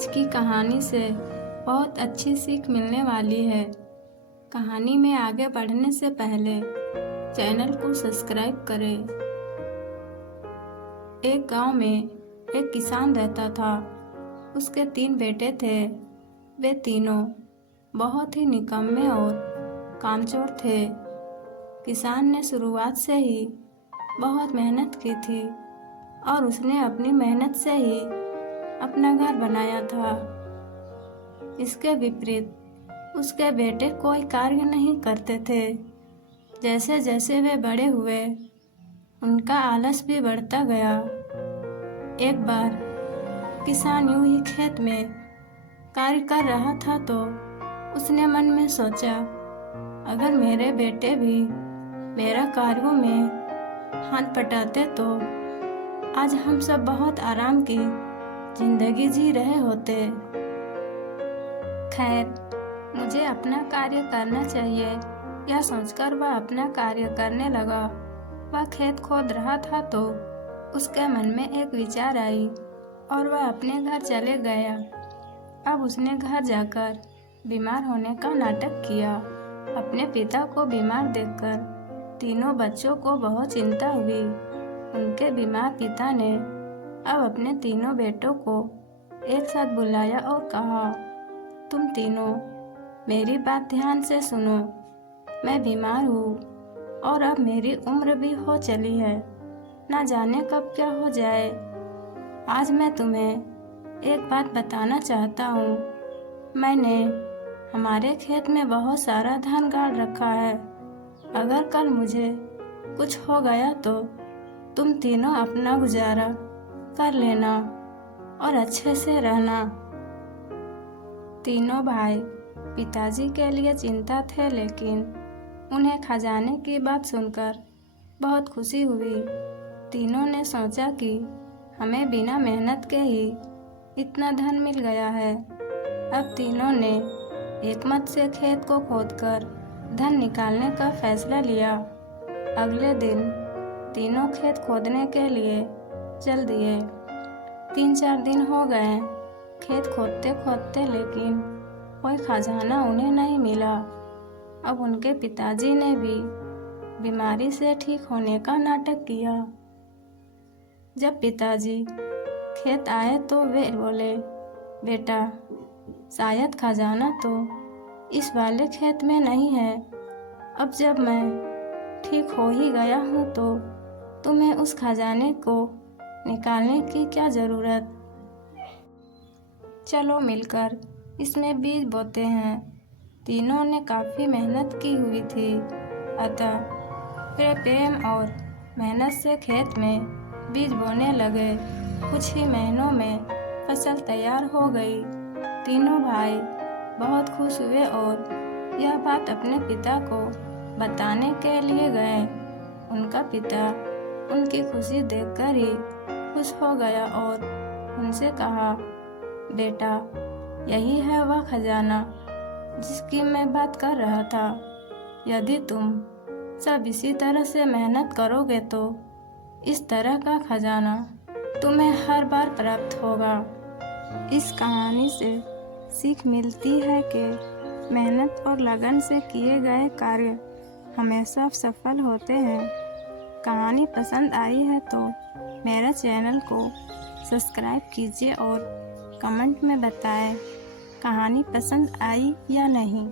आज की कहानी से बहुत अच्छी सीख मिलने वाली है। कहानी में आगे बढ़ने से पहले चैनल को सब्सक्राइब करें। एक गांव में एक किसान रहता था। उसके 3 बेटे थे। वे तीनों बहुत ही निकम्मे और कामचोर थे। किसान ने शुरुआत से ही बहुत मेहनत की थी और उसने अपनी मेहनत से ही अपना घर बनाया था। इसके विपरीत उसके बेटे कोई कार्य नहीं करते थे। जैसे जैसे वे बड़े हुए उनका आलस भी बढ़ता गया। एक बार किसान यूं ही खेत में कार्य कर रहा था तो उसने मन में सोचा, अगर मेरे बेटे भी मेरा कार्यों में हाथ बटाते तो आज हम सब बहुत आराम की जिंदगी जी रहे होते। खैर, मुझे अपना कार्य करना चाहिए, यह सोचकर वह अपना कार्य करने लगा। वह खेत खोद रहा था तो उसके मन में एक विचार आई और वह अपने घर चले गया। अब उसने घर जाकर बीमार होने का नाटक किया। अपने पिता को बीमार देखकर तीनों बच्चों को बहुत चिंता हुई। उनके बीमार पिता ने अब अपने तीनों बेटों को एक साथ बुलाया और कहा, तुम तीनों मेरी बात ध्यान से सुनो। मैं बीमार हूँ और अब मेरी उम्र भी हो चली है, ना जाने कब क्या हो जाए। आज मैं तुम्हें एक बात बताना चाहता हूँ। मैंने हमारे खेत में बहुत सारा धान गाड़ रखा है। अगर कल मुझे कुछ हो गया तो तुम तीनों अपना गुजारा कर लेना और अच्छे से रहना। तीनों भाई पिताजी के लिए चिंता थे, लेकिन उन्हें खजाने की बात सुनकर बहुत खुशी हुई। तीनों ने सोचा कि हमें बिना मेहनत के ही इतना धन मिल गया है। अब तीनों ने एकमत से खेत को खोदकर धन निकालने का फैसला लिया। अगले दिन तीनों खेत खोदने के लिए चल दिए। 3-4 दिन हो गए खेत खोदते खोदते, लेकिन कोई खजाना उन्हें नहीं मिला। अब उनके पिताजी ने भी बीमारी से ठीक होने का नाटक किया। जब पिताजी खेत आए तो वे बोले, बेटा, शायद खजाना तो इस वाले खेत में नहीं है। अब जब मैं ठीक हो ही गया हूँ तो तुम्हें उस खजाने को निकालने की क्या ज़रूरत। चलो मिलकर इसमें बीज बोते हैं। तीनों ने काफ़ी मेहनत की हुई थी, अतः वे प्रेम और मेहनत से खेत में बीज बोने लगे। कुछ ही महीनों में फसल तैयार हो गई। तीनों भाई बहुत खुश हुए और यह बात अपने पिता को बताने के लिए गए। उनका पिता उनकी खुशी देखकर ही खुश हो गया और उनसे कहा, बेटा, यही है वह खजाना जिसकी मैं बात कर रहा था। यदि तुम सब इसी तरह से मेहनत करोगे तो इस तरह का खजाना तुम्हें हर बार प्राप्त होगा। इस कहानी से सीख मिलती है कि मेहनत और लगन से किए गए कार्य हमेशा सफल होते हैं। कहानी पसंद आई है तो मेरा चैनल को सब्सक्राइब कीजिए और कमेंट में बताएं कहानी पसंद आई या नहीं।